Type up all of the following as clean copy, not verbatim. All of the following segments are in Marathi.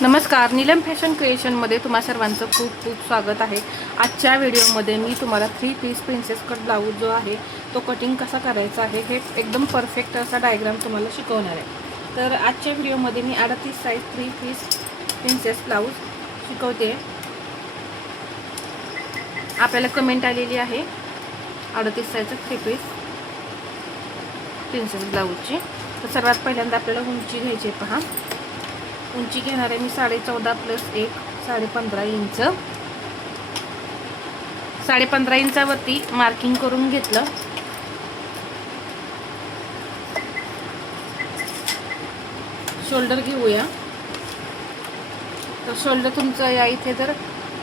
नमस्कार, नीलम फॅशन क्रिएशनमध्ये तुम्हा सर्वांचं खूप खूप स्वागत आहे। आजच्या व्हिडिओमध्ये मी तुम्हाला 3 पीस प्रिन्सेस कट ब्लाऊज जो आहे तो कटिंग कसा करायचा आहे हे एकदम परफेक्ट असा डायग्राम तुम्हाला शिकवणार आहे। तर आजच्या व्हिडिओमध्ये मी 38 साइज 3 पीस प्रिन्सेस ब्लाऊज शिकवते। आपल्याला कमेंट आलेली आहे 38 साइजचं 3 पीस प्रिन्सेस ब्लाऊजची। तर सर्वात पहिल्यांदा आपल्याला उंची घ्यायची आहे। पहा, उंची घेणार आहे मी 14.5 प्लस 1 15.5 इंच। 15.5 इंचावरती मार्किंग करून घेतलं। शोल्डर घेऊया। तर शोल्डर तुमचं या इथे जर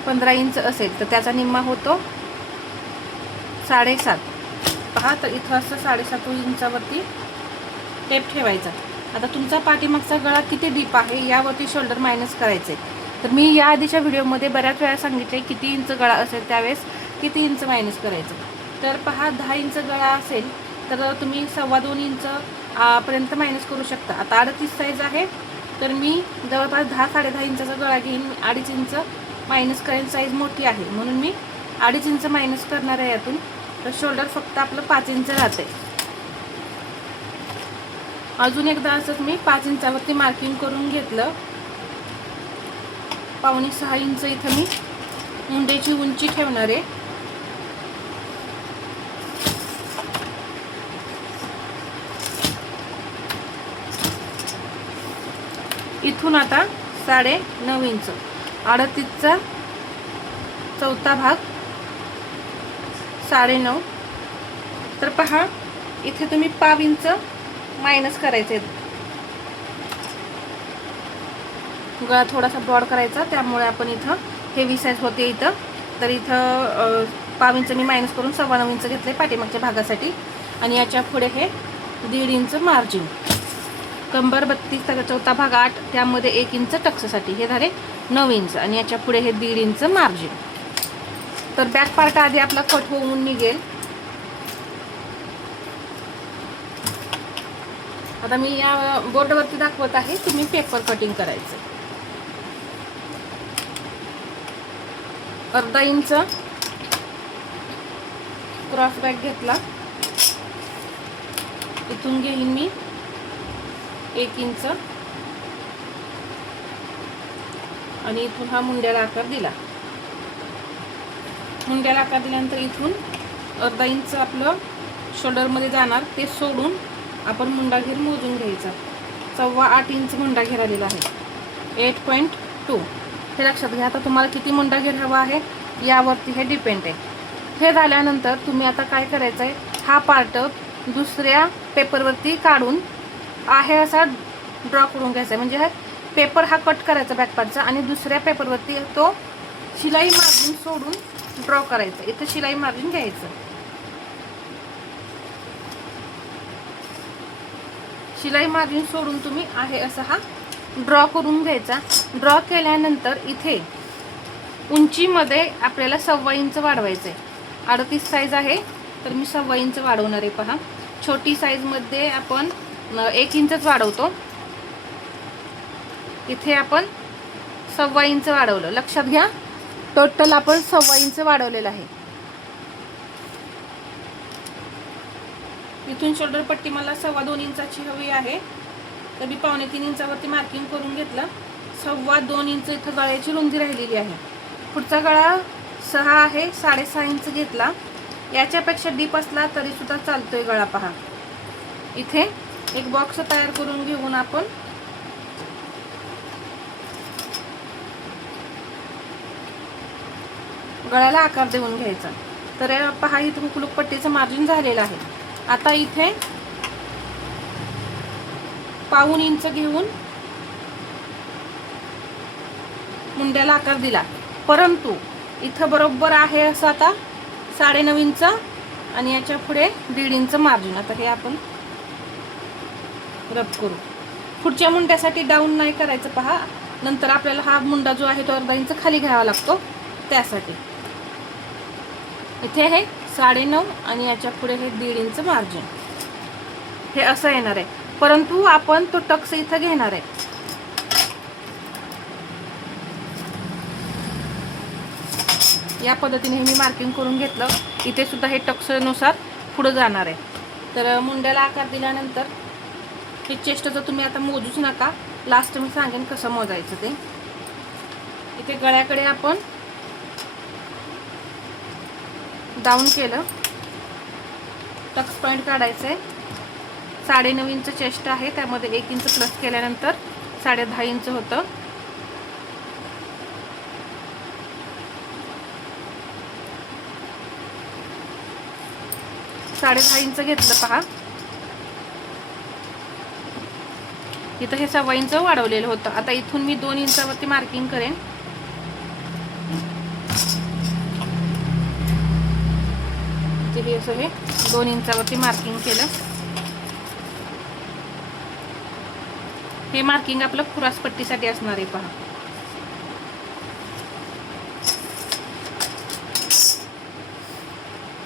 15 इंच असेल तर त्याचा निम्मा होतो 7.5। पहा, तर इथं असं 7.5 इंचावरती टेप ठेवायचा। आता तुमचा पाठीमागचा गळा किती डीप आहे यावरती शोल्डर मायनस करायचे। तर मी या आधीच्या व्हिडिओमध्ये बऱ्याच वेळा सांगितले किती इंच गळा असेल त्यावेळेस किती इंच मायनस करायचं। तर पहा, 10 इंच गळा असेल तर तुम्ही 2.25 इंच पर्यंत मायनस करू शकता। आता 38 साइज आहे तर मी जवळपास 10-10.5 इंचाचा गळा घेईन। 2.5 इंच मायनस करेन, साईज मोठी आहे म्हणून मी 2.5 इंच मायनस करणार आहे यातून। तर शोल्डर फक्त आपलं 5 इंच राहते। अजून एकदा असंच मी 5 इंचावरती मार्किंग करून घेतलं। 5.25 इंच इथं मी मुंड्याची उंची ठेवणार आहे। इथून आता 9.5 इंच, 38चा चौथा भाग 9.5। तर पहा, इथे तुम्ही 5 इंच मायनस करायचे। गळा थोडासा ब्रॉड करायचा, त्यामुळे आपण इथं हेवी साईज होते इथं। तर इथं 5 इंच मी मायनस करून 9.25 इंच घेतले पाठीमागच्या भागासाठी। आणि याच्या पुढे हे 1.5 इंच मार्जिन। कंबर 32, चौथा भाग 8, त्यामध्ये 1 इंच टक्ससाठी, हे झाले 9 इंच। आणि याच्या पुढे हे 1.5 इंच मार्जिन। तर बॅक पार्ट आधी आपला कट होऊन निघेल। आता मी या बोर्डवरती दाखवत आहे, तुम्ही पेपर कटिंग करायचं। 1/2 इंच क्रॉस बॅक घेतला। इथून घेईन मी 1 इंच आणि इथून हा मुंड्याला आकार दिला। मुंड्याला आकार दिल्यानंतर इथून 1/2 इंच आपलं शोल्डरमध्ये जाणार, ते सोडून आपण मुंडा घेर मोजून घ्यायचा। 8.25 इंच मुंडा घेर आलेला आहे, 8.2। हे लक्षात घ्या। आता तुम्हाला किती मुंडा घेर हवा आहे यावरती हे डिपेंड आहे। हे झाल्यानंतर तुम्ही आता काय करायचं आहे, हा पार्ट दुसऱ्या पेपरवरती काढून आहे असा ड्रॉ करून घ्यायचा। म्हणजे हा पेपर हा कट करायचा बॅक पार्टचा आणि दुसऱ्या पेपरवरती तो शिलाई मार्जिन सोडून ड्रॉ करायचा। इथं शिलाई मार्जिन घ्यायचं। शिलाई मार्जिन सोडून तुम्ही आहे असा हा ड्रॉ करून घ्यायचा। ड्रॉ केल्यानंतर इथे उंचीमध्ये आपल्याला 1.25 इंच वाढवायचं आहे। 38 साइज आहे तर मी 1.25 इंच वाढवणार आहे। पहा, छोटी साईजमध्ये आपण 1 इंचच वाढवतो, इथे आपण 1.25 इंच वाढवलं। लक्षात घ्या, टोटल आपण 1.25 इंच वाढवलेलं आहे। इथून शोल्डर पट्टी मला 2.25 इंचाची हवी आहे, तर मी 2.25 इंचावरती मार्किंग करून घेतलं। 2.25 इंच इथं गळ्याची रुंदी राहिलेली आहे। पुढचा गळा 6 आहे, 6.5 इंच घेतला। याच्यापेक्षा डीप असला तरी सुद्धा चालतोय गळा। पहा, इथे एक बॉक्स तयार करून घेऊन आपण गळ्याला आकार देऊन घ्यायचा। तर पहा, इथे कुलूप पट्टीचं मार्जिन झालेलं आहे। आता इथे 1.25 इंच घेऊन मुंड्याला आकार दिला, परंतु इथं बरोबर आहे असं आता 9.5 इंच आणि याच्या पुढे 1.5 इंच मार्जिन। आता हे आपण रब करू। पुढच्या मुंड्यासाठी डाऊन नाही करायचं। पहा, नंतर आपल्याला हा मुंडा जो आहे तो 1/2 इंच खाली घ्यावा लागतो, त्यासाठी इथे हे 9.5 आणि याच्या पुढे हे 1.5 इंच मार्जिन, हे असं येणार आहे। परंतु आपण तो टक्स इथं घेणार आहे। या पद्धतीने हे मी मार्किंग करून घेतलं. इथे सुद्धा हे टक्सनुसार पुढं जाणार आहे. तर मुंड्याला आकार दिल्यानंतर हे चेस्टचं तुम्ही आता मोजूच नका, लास्ट मी सांगेन कसं मोजायचं ते. इथे गळ्याकडे आपण डाऊन केलं, टक्स पॉईंट काढायचं आहे. 9.5 इंच चेस्ट आहे, त्यामध्ये 1 इंच प्लस केल्यानंतर 10.5 इंच होतं. ,5 इंच घेतलं पहा. इथं हे 1.25 इंच वाढवलेलं होतं. आता इथून मी 2 इंचावरती मार्किंग करेन. हे असं हे 2 इंचावरती मार्किंग केलं. हे मार्किंग आपलं क्रॉसपट्टीसाठी असणार आहे पहा.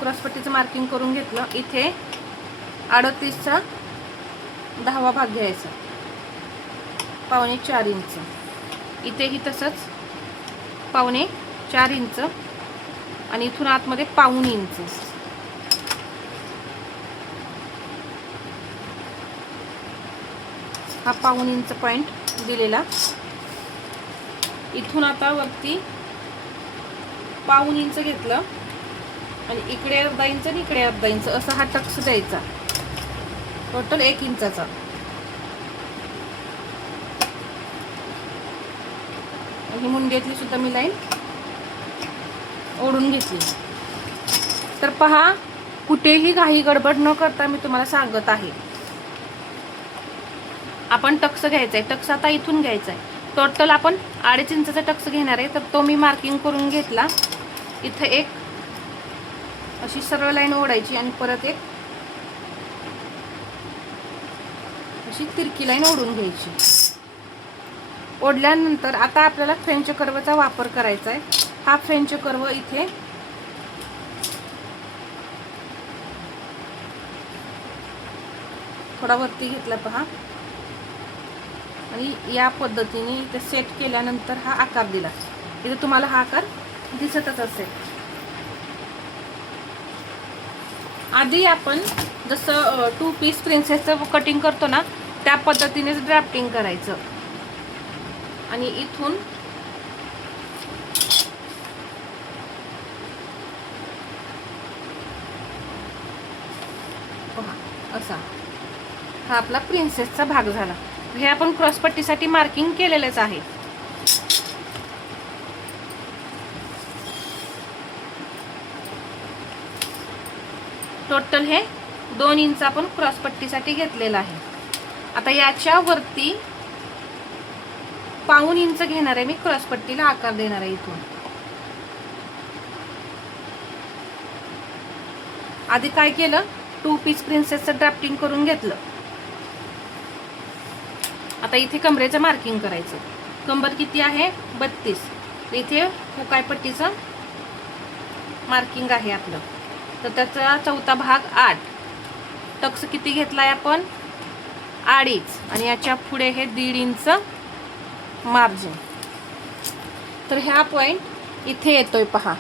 क्रॉसपट्टीचं मार्किंग करून घेतलं. इथे 38चा 10वा भाग घ्यायचा, 4.25 इंच. इथेही तसंच 4.25 इंच आणि इथून आतमध्ये 1.25 इंच. हा 1.25 इंच पॉईंट दिलेला. इथून आता वरती 1.25 इंच घेतलं आणि इकडे 1/2 इंच आणि इकडे 1/2 इंच असा हा टक्स द्यायचा. टोटल 1 इंचाचा. ही मुंड्यातली सुद्धा मी लाईन ओढून घेतली. तर पहा, कुठेही घाई गडबड न करता मी तुम्हाला सांगत आहे. आपण टक्स घ्यायचा आहे. टक्स आता इथून घ्यायचा आहे. टोटल आपण 2.5 इंचाचा टक्स घेणार आहे. तर तो मी मार्किंग करून घेतला. इथं एक अशी सरळ लाईन ओढायची आणि परत एक अशी तिरकी लाईन ओढून घ्यायची. ओढल्यानंतर आता आपल्याला फ्रेंच कर्वचा वापर करायचा आहे. हा फ्रेंच कर्व इथे थोडा वरती घेतला पहा आणि या पद्धतीने इथे सेट केल्यानंतर हा आकार दिला. इथे तुम्हाला हा आकार दिसतच असेल. आधी आपण जसं 2 पीस प्रिन्सेसचं कटिंग करतो ना, त्या पद्धतीनेच ड्राफ्टिंग करायचं. आणि इथून असा हा आपला प्रिन्सेसचा भाग झाला. हे आपण क्रॉसपट्टीसाठी मार्किंग केलेलेच आहे. टोटल हे 2 इंच आपण क्रॉसपट्टीसाठी घेतलेलं आहे. आता याच्या वरती 1.25 इंच घेणार आहे मी. क्रॉसपट्टीला आकार देणार आहे. इथून आधी काय केलं, 2 पीस प्रिन्सेसचं ड्राफ्टिंग करून घेतलं. आता इथे कमरेचं मार्किंग करायचं. कंबर किती आहे, 32. इथे हुकाय पट्टीचं मार्किंग आहे आपलं. तर त्याचा 4था भाग 8. टक्स किती घेतलाय आपण, 2.5 आणि याच्या पुढे हे 1.5 इंच मार्जिन. तर ह्या पॉइंट इथे येतोय पहा.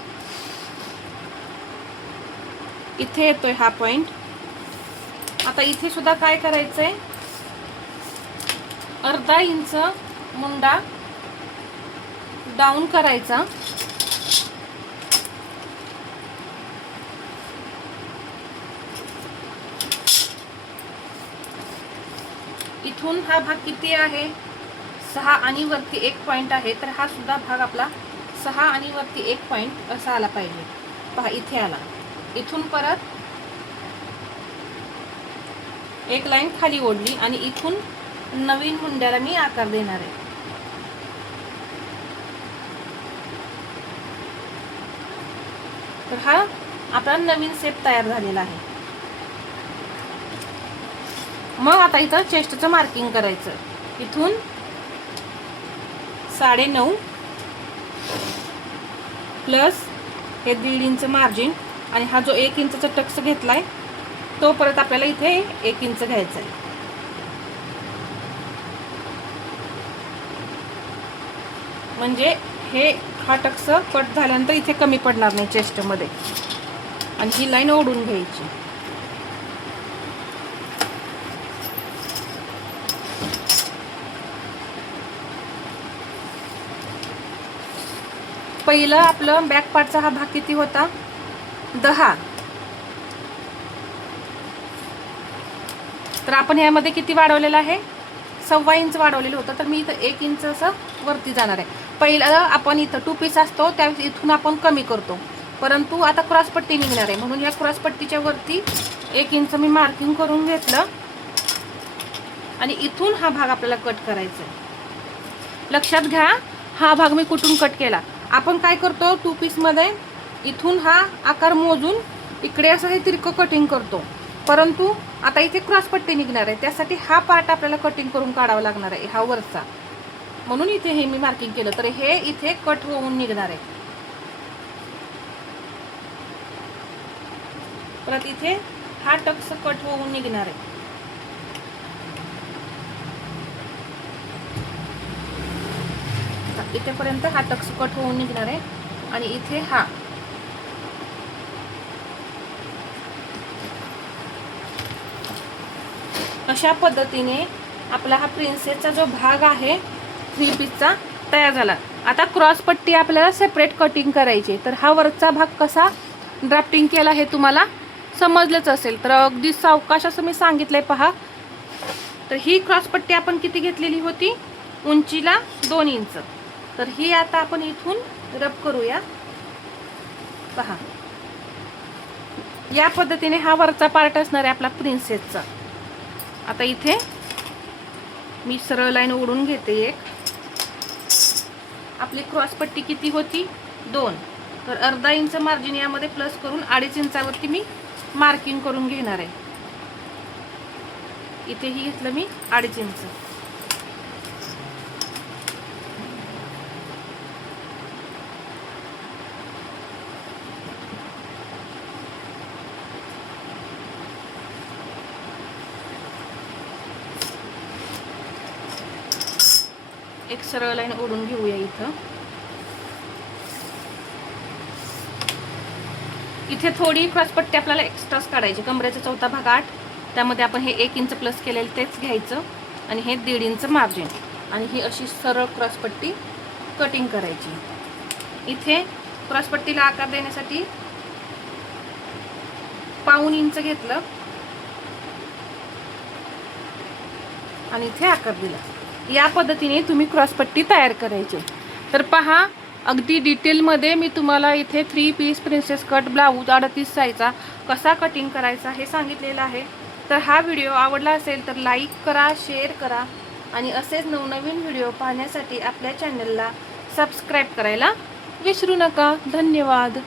इथे येतोय हा पॉइंट. आता इथे सुद्धा काय करायचंय, 1/2 इंच मुंडा डाऊन करायचा. इथून हा भाग किती आहे, 6 आणि वरती 1 पॉइंट आहे. तर हा सुद्धा भाग आपला 6 आणि वरती 1 पॉइंट असा आला पाहिजे. पहा इथे आला. इथून परत एक लाईन खाली ओढली आणि इथून नवीन मुंड्याला मी आकार देणार आहे. तर हा आपला नवीन शेप तयार झालेला आहे. मग आता इथं चेस्टचं मार्किंग करायचं. इथून 9.5 प्लस हे 1.5 इंच मार्जिन आणि हा जो 1 इंचचा टक्स घेतलाय तो परत आपल्याला इथे 1 इंच घ्यायचा आहे. म्हणजे हे हा टक्स कट झाल्यानंतर इथे कमी पडणार नाही चेस्टमध्ये. आणि ही लाईन ओढून घ्यायची. पहिलं आपलं बॅक पार्टचा हा भाग किती होता? 10. तर आपण यामध्ये किती वाढवलेलं आहे? 1.25 इंच वाढवलेलं होतं. तर मी इथं 1 इंच असं वरती जाणार आहे. पहिलं आपण इथं 2 पीस असतो त्यावेळेस इथून आपण कमी करतो, परंतु आता क्रॉसपट्टी निघणार आहे म्हणून या क्रॉसपट्टीच्या वरती 1 इंच मी मार्किंग करून घेतलं आणि इथून हा भाग आपल्याला कट करायचा आहे. लक्षात घ्या, हा भाग मी कुठून कट केला. आपण काय करतो 2 पीसमध्ये इथून हा आकार मोजून इकडे असं हे तिरकं कटिंग करतो, परंतु आता इथे क्रॉसपट्टी निघणार आहे त्यासाठी हा पार्ट आपल्याला कटिंग करून काढावा लागणार आहे, हा वरचा. म्हणून इथे हे मी मार्किंग केलं. तर हे इथे कट होऊन निघणार आहे. परत इथे हा टक्स कट होऊन निघणार आहे. इथेपर्यंत हा टक्स कट होऊन निघणार आहे आणि इथे हा. अशा पद्धतीने आपला हा प्रिन्सेसचा जो भाग आहे 3 पीसचा तयार झाला. आता क्रॉसपट्टी आपल्याला सेपरेट कटिंग करायची. तर हा वरचा भाग कसा ड्राफ्टिंग केला हे तुम्हाला समजलंच असेल. तर अगदी सावकाश असं मी सांगितलंय पहा. तर ही क्रॉसपट्टी आपण किती घेतलेली होती? उंचीला 2 इंच. तर ही आता आपण इथून रब करूया. पहा, या पद्धतीने हा वरचा पार्ट असणार आहे आपला प्रिन्सेसचा. आता इथे मी सरळ लाईन ओढून घेते एक. आपली क्रॉसपट्टी किती होती? 2. तर अर्धा इंच मार्जिन यामध्ये प्लस करून 2.5 इंचावरती मी मार्किंग करून घेणार आहे. इथेही घेतलं मी 2.5 इंच. एक सरळ लाईन ओढून घेऊया इथं. इथे थोडी क्रॉसपट्टी आपल्याला एक्स्ट्राच काढायची. कमरेचा चौथा भाग 8, त्यामध्ये आपण हे 1 इंच प्लस केलेलं तेच घ्यायचं आणि हे 1.5 इंच मार्जिन आणि ही अशी सरळ क्रॉसपट्टी कटिंग करायची. इथे क्रॉसपट्टीला आकार देण्यासाठी 1.25 इंच घेतलं आणि इथे आकार दिला. या पद्धतीने तुम्ही क्रॉसपट्टी तयार करायची. तर पहा, अगदी डिटेलमध्ये मी तुम्हाला इथे 3 पीस प्रिन्सेस कट ब्लाऊज 38 साईजचा कसा कटिंग करायचा हे सांगितलेलं आहे. तर हा व्हिडिओ आवडला असेल तर लाईक करा, शेअर करा आणि असेच नवनवीन व्हिडिओ पाहण्यासाठी आपल्या चॅनलला सबस्क्राईब करायला विसरू नका. धन्यवाद.